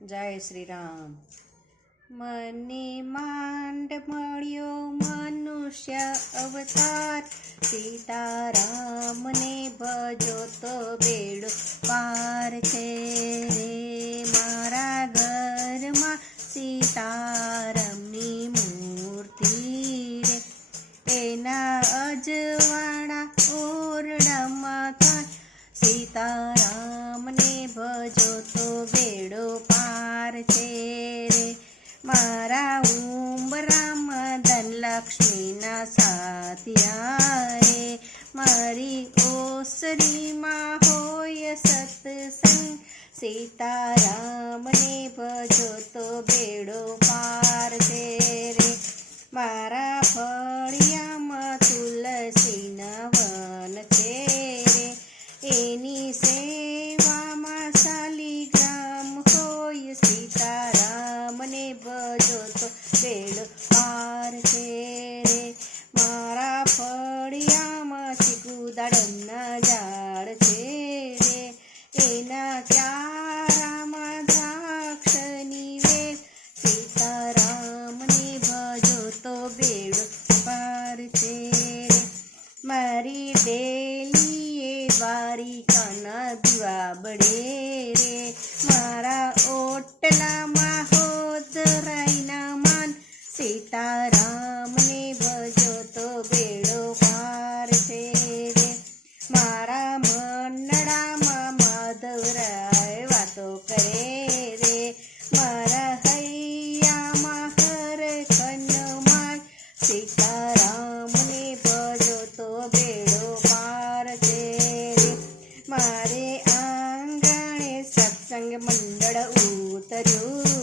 જય શ્રી રામ મને માંડ મળ્યો મનુષ્ય અવતાર. સીતારામને ભજો તો બેડો પાર છે રે. મારા ઘરમાં સીતારામની મૂર્તિ રે એના અજવાળા ઓરડામાં થાય. સીતારામને ભજો તો બેડો પાર છે રે. મારા ઉંબરામાં ધનલક્ષ્મીના સાતિયા રે. મારી ઓસરીમાં હોય સત્સંગ. સીતારામને ભજો તો બેડો પાર છે રે મારા ફળિયામાં તુલસીના ભજો બેડ પાર છે રે મારા ફળિયામાં ચીકુદાડમના ઝાડ છે એના ચારામાં દ્રાક્ષની વેલ. સીતારામને ભજો તો બેડ પાર છે મારી બેલીએ દ્વારિકાના દીવા બળે રે. મારા ઓટલામાં સીતારામને ભજો તો બેડો પાર છે રે. મારા મનડામાં માધવરાય વાતો કરે રે. મારા હૈયામાં હર કનમાય. સીતારામને ભજો તો બેડો પાર છે રે. મારે આંગણે સત્સંગ મંડળ ઉતર્યું.